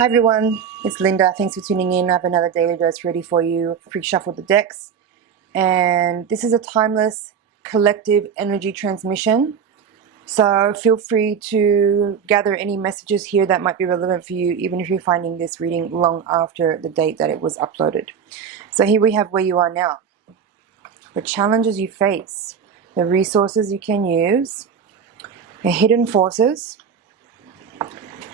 Hi everyone, it's Linda. Thanks for tuning in. I have another daily dose ready for you. Pre-shuffled the decks. And this is a timeless collective energy transmission. So feel free to gather any messages here that might be relevant for you, even if you're finding this reading long after the date that it was uploaded. So here we have where you are now. The challenges you face, the resources you can use, the hidden forces,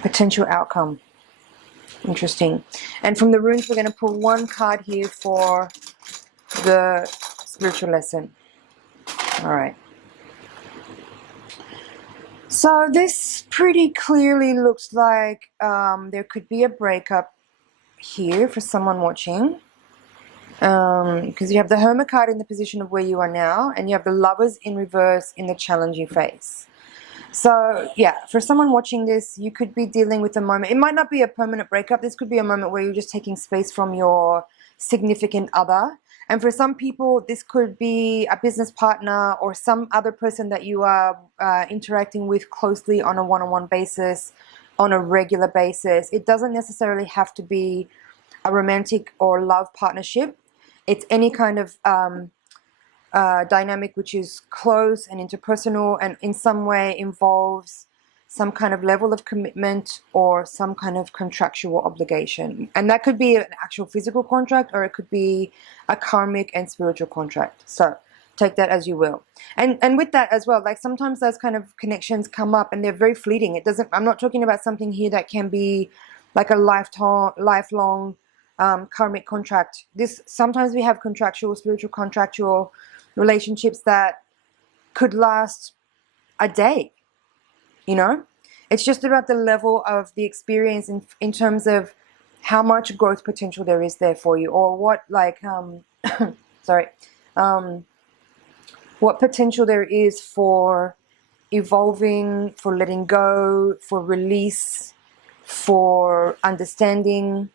potential outcome. Interesting. And from the runes, we're going to pull one card here for the spiritual lesson. All right. So this pretty clearly looks like there could be a breakup here for someone watching. Because you have the Hermit card in the position of where you are now, and you have the Lovers in reverse in the challenge you face. So yeah, for someone watching this, you could be dealing with a moment. It might not be a permanent breakup. This could be a moment where you're just taking space from your significant other. And for some people, this could be a business partner or some other person that you are interacting with closely on a one-on-one basis, on a regular basis. It doesn't necessarily have to be a romantic or love partnership. It's any kind of dynamic which is close and interpersonal and in some way involves some kind of level of commitment or some kind of contractual obligation. And that could be an actual physical contract, or it could be a karmic and spiritual contract. So take that as you will. And with that as well, like sometimes those kind of connections come up and they're very fleeting. I'm not talking about something here that can be like a lifelong karmic contract. Sometimes we have spiritual contractual relationships that could last a day, you know. It's just about the level of the experience in terms of how much growth potential there is there for you, or what what potential there is for evolving, for letting go, for release, for understanding,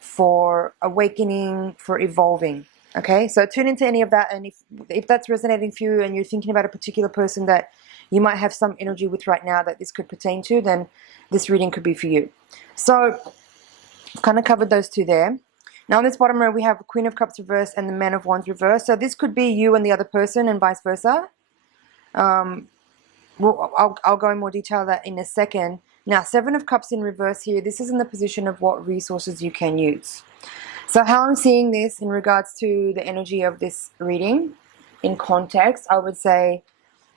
for awakening, for evolving. Okay, so tune into any of that, and if that's resonating for you and you're thinking about a particular person that you might have some energy with right now that this could pertain to, then this reading could be for you. So I've kind of covered those two there. Now on this bottom row we have the Queen of Cups reverse and the Man of Wands reverse. So this could be you and the other person and vice versa. I'll go in more detail that in a second. Now, Seven of Cups in reverse here, this is in the position of what resources you can use. So how I'm seeing this in regards to the energy of this reading, in context, I would say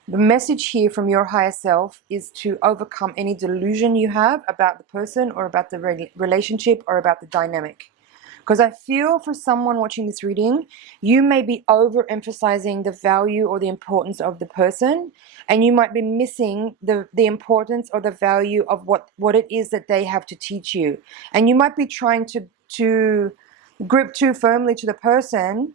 the message here from your higher self is to overcome any delusion you have about the person or about the relationship or about the dynamic. Because I feel for someone watching this reading, you may be overemphasizing the value or the importance of the person, and you might be missing the importance or the value of what it is that they have to teach you. And you might be trying to grip too firmly to the person,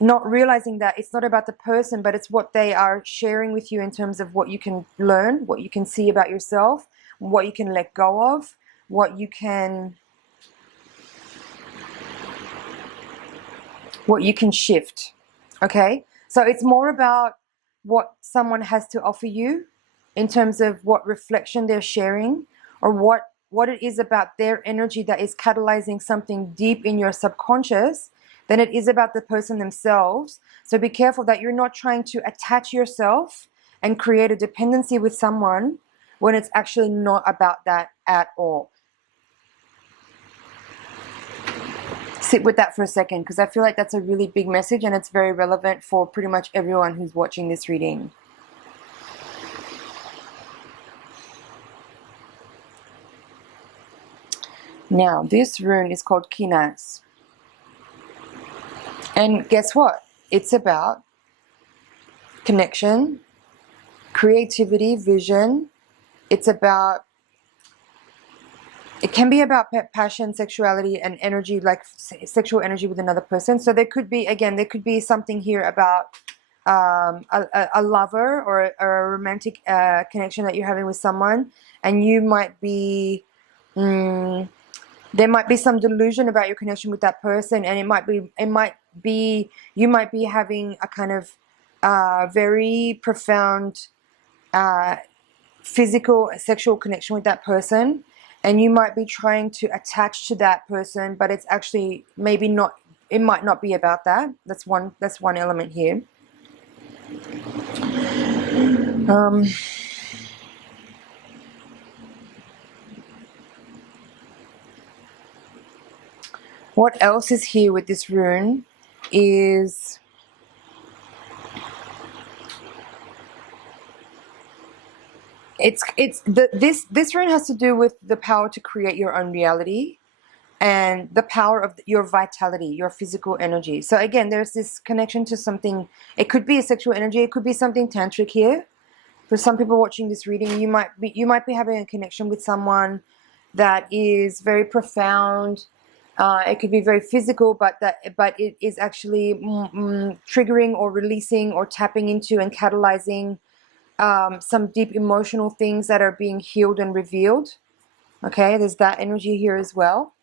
not realizing that it's not about the person, but it's what they are sharing with you in terms of what you can learn, what you can see about yourself, what you can let go of, what you can shift. Okay, so it's more about what someone has to offer you in terms of what reflection they're sharing, or what it is about their energy that is catalyzing something deep in your subconscious than it is about the person themselves. So be careful that you're not trying to attach yourself and create a dependency with someone when it's actually not about that at all. Sit with that for a second, because I feel like that's a really big message and it's very relevant for pretty much everyone who's watching this reading. Now, this rune is called Kinas. And guess what? It's about connection, creativity, vision. It can be about passion, sexuality, and energy, like sexual energy with another person. So there could be something here about a lover or a romantic connection that you're having with someone, and you might be there might be some delusion about your connection with that person, and you might be having a kind of very profound physical, sexual connection with that person, and you might be trying to attach to that person, but it's actually maybe not, it might not be about that. That's one element here. What else is here with this rune is this rune has to do with the power to create your own reality and the power of your vitality, your physical energy. So again, there's this connection to something. It could be a sexual energy, it could be something tantric here. For some people watching this reading, you might be having a connection with someone that is very profound. It could be very physical, but it is actually triggering or releasing or tapping into and catalyzing some deep emotional things that are being healed and revealed. Okay, there's that energy here as well.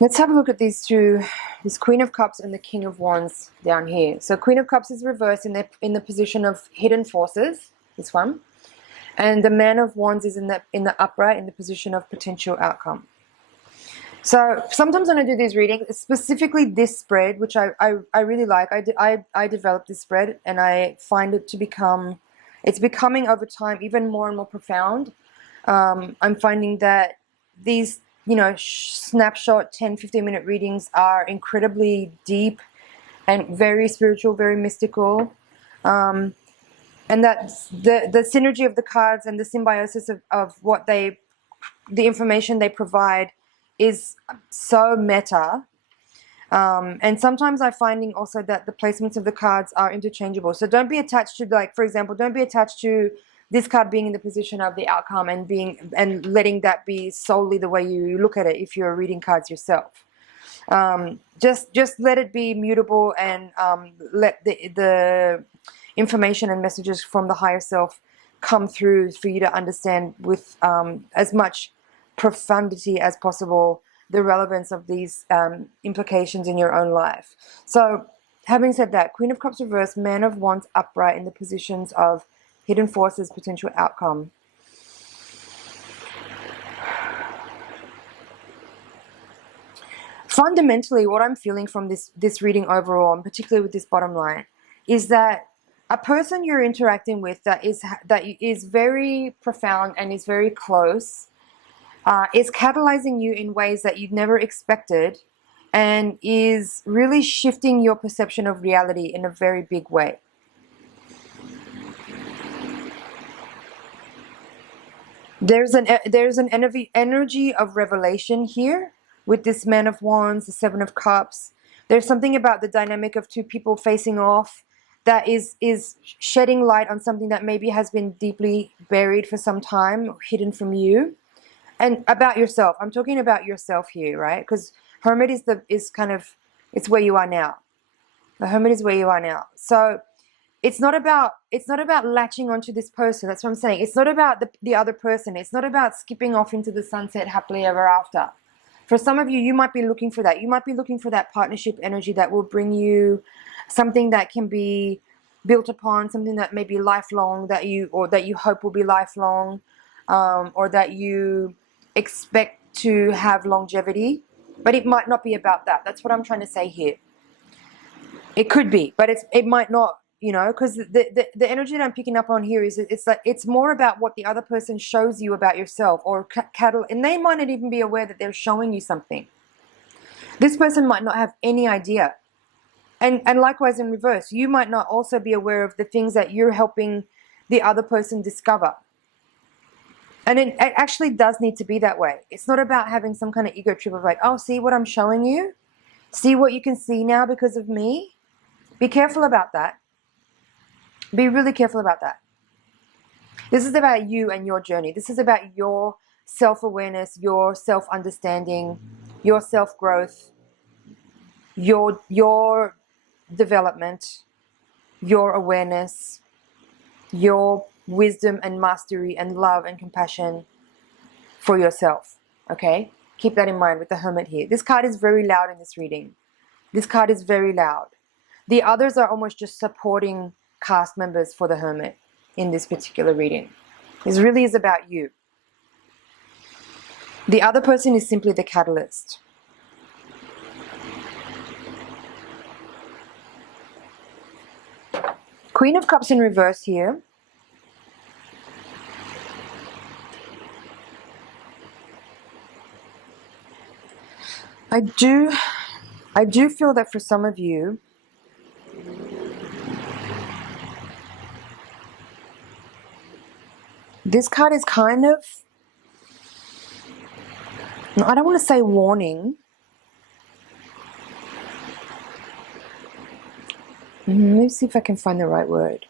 Let's have a look at these two, this Queen of Cups and the King of Wands down here. So Queen of Cups is reversed in the position of hidden forces, this one. And the Man of Wands is in the upright in the position of potential outcome. So sometimes when I do these readings, specifically this spread, which I really like, I developed this spread and I find it to become, it's becoming over time even more and more profound. I'm finding that these, you know, snapshot 10-15 minute readings are incredibly deep and very spiritual, very mystical, and that the synergy of the cards and the symbiosis of what the information they provide is so meta. And sometimes I'm finding also that the placements of the cards are interchangeable. So don't be attached to, like, for example, don't be attached to this card being in the position of the outcome and letting that be solely the way you look at it if you're reading cards yourself. Just let it be mutable and let the information and messages from the higher self come through for you to understand with as much profundity as possible the relevance of these implications in your own life. So having said that, Queen of Cups reversed, Man of Wands upright in the positions of hidden forces, potential outcome. Fundamentally, what I'm feeling from this reading overall, and particularly with this bottom line, is that a person you're interacting with that is very profound and is very close is catalyzing you in ways that you've never expected and is really shifting your perception of reality in a very big way. There's an energy of revelation here with this Man of Wands, the Seven of Cups. There's something about the dynamic of two people facing off that is shedding light on something that maybe has been deeply buried for some time, hidden from you. And about yourself. I'm talking about yourself here, right? Because Hermit is kind of, it's where you are now. The Hermit is where you are now. So it's not about latching onto this person. That's what I'm saying. It's not about the other person. It's not about skipping off into the sunset happily ever after. For some of you, you might be looking for that. You might be looking for that partnership energy that will bring you something that can be built upon, something that may be lifelong, that you hope will be lifelong, or that you expect to have longevity. But it might not be about that. That's what I'm trying to say here. It could be, but it might not, you know, because the energy that I'm picking up on here is it's like it's more about what the other person shows you about yourself, or and they might not even be aware that they're showing you something. This person might not have any idea, and likewise in reverse, you might not also be aware of the things that you're helping the other person discover. And it actually does need to be that way. It's not about having some kind of ego trip of like, oh, see what I'm showing you, see what you can see now because of me. Be careful about that. Be really careful about that. This is about you and your journey. This is about your self-awareness, your self-understanding, your self-growth, your development, your awareness, your wisdom and mastery and love and compassion for yourself, okay? Keep that in mind with the Hermit here. This card is very loud in this reading. This card is very loud. The others are almost just supporting cast members for the Hermit in this particular reading. This really is about you. The other person is simply the catalyst. Queen of Cups in reverse here. I do feel that for some of you, this card is kind of, I don't want to say warning. Let me see if I can find the right word.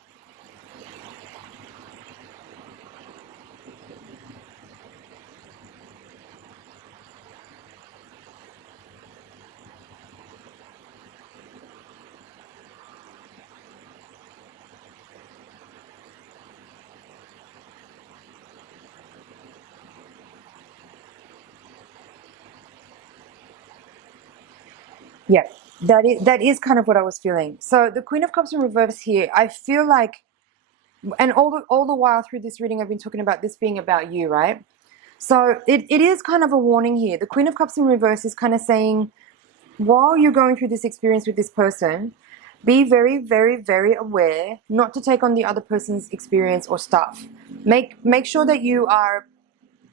Yeah, that is kind of what I was feeling. So the Queen of Cups in reverse here, I feel like, and all the while through this reading, I've been talking about this being about you, right? So it is kind of a warning here. The Queen of Cups in reverse is kind of saying, while you're going through this experience with this person, be very, very, very aware not to take on the other person's experience or stuff. Make sure that you are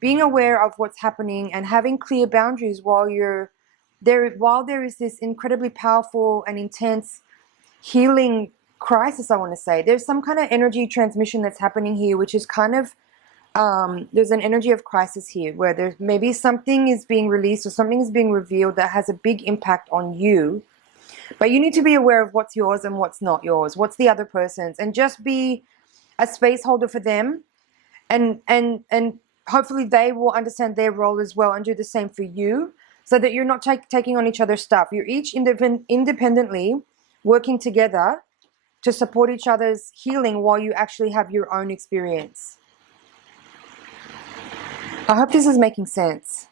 being aware of what's happening and having clear boundaries while there is this incredibly powerful and intense healing crisis, I want to say. There's some kind of energy transmission that's happening here, which is kind of, there's an energy of crisis here where there's maybe something is being released or something is being revealed that has a big impact on you. But you need to be aware of what's yours and what's not yours, what's the other person's, and just be a space holder for them. And hopefully they will understand their role as well and do the same for you, so that you're not taking on each other's stuff. You're each independently working together to support each other's healing while you actually have your own experience. I hope this is making sense.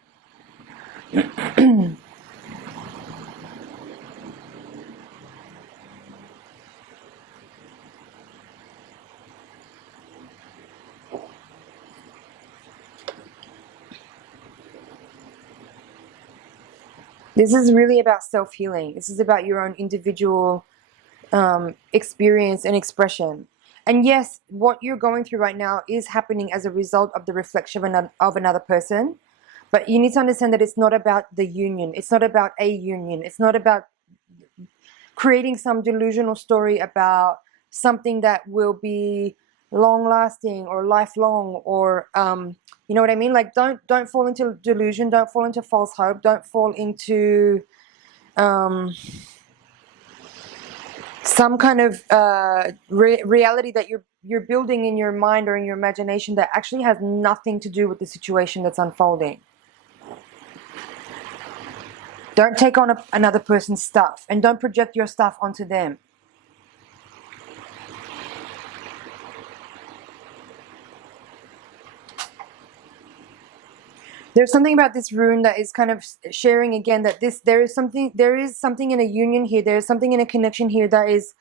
This is really about self-healing. This is about your own individual experience and expression. And yes, what you're going through right now is happening as a result of the reflection of another person. But you need to understand that it's not about the union. It's not about a union. It's not about creating some delusional story about something that will be long-lasting or lifelong, or you know what I mean? Like, don't fall into delusion. Don't fall into false hope. Don't fall into some kind of reality that you're building in your mind or in your imagination that actually has nothing to do with the situation that's unfolding. Don't take on another person's stuff, and don't project your stuff onto them. There's something about this rune that is kind of sharing again that there is something in a union here. There is something in a connection here that is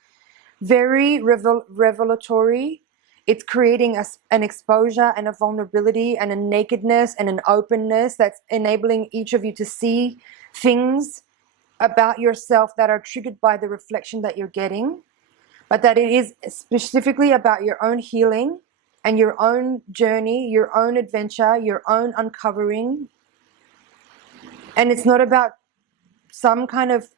very revelatory. It's creating an exposure and a vulnerability and a nakedness and an openness that's enabling each of you to see things about yourself that are triggered by the reflection that you're getting, but that it is specifically about your own healing and your own journey, your own adventure, your own uncovering. And it's not about some kind of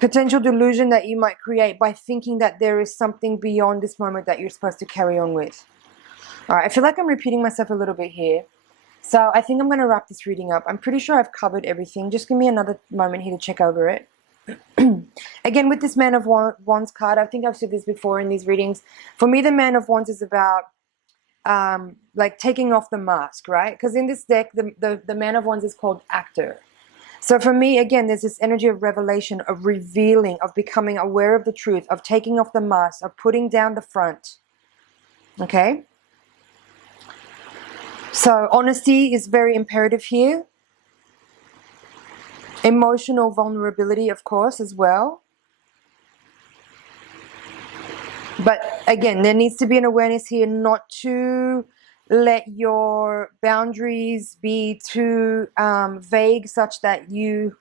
potential delusion that you might create by thinking that there is something beyond this moment that you're supposed to carry on with. All right, I feel like I'm repeating myself a little bit here. So I think I'm going to wrap this reading up. I'm pretty sure I've covered everything. Just give me another moment here to check over it. Again, with this Man of Wands card, I think I've said this before in these readings. For me, the Man of Wands is about like taking off the mask, right? Because in this deck, the Man of Wands is called actor. So for me, again, there's this energy of revelation, of revealing, of becoming aware of the truth, of taking off the mask, of putting down the front. Okay? So honesty is very imperative here. Emotional vulnerability, of course, as well. But again, there needs to be an awareness here not to let your boundaries be too vague, such that you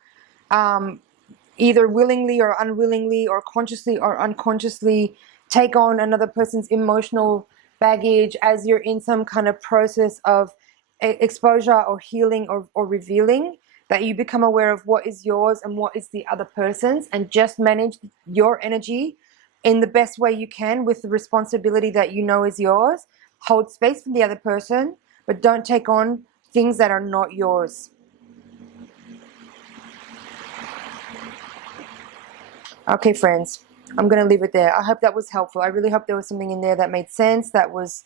either willingly or unwillingly or consciously or unconsciously take on another person's emotional baggage as you're in some kind of process of exposure or healing or revealing, that you become aware of what is yours and what is the other person's, and just manage your energy in the best way you can with the responsibility that you know is yours. Hold space for the other person, but don't take on things that are not yours. Okay, friends, I'm going to leave it there. I hope that was helpful. I really hope there was something in there that made sense, that was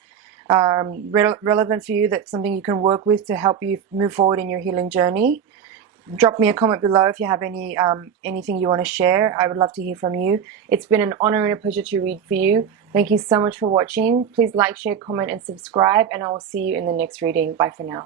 relevant for you, that's something you can work with to help you move forward in your healing journey. Drop me a comment below if you have anything you want to share. I would love to hear from you. It's been an honor and a pleasure to read for you. Thank you so much for watching. Please like, share, comment, and subscribe, and I will see you in the next reading. Bye for now.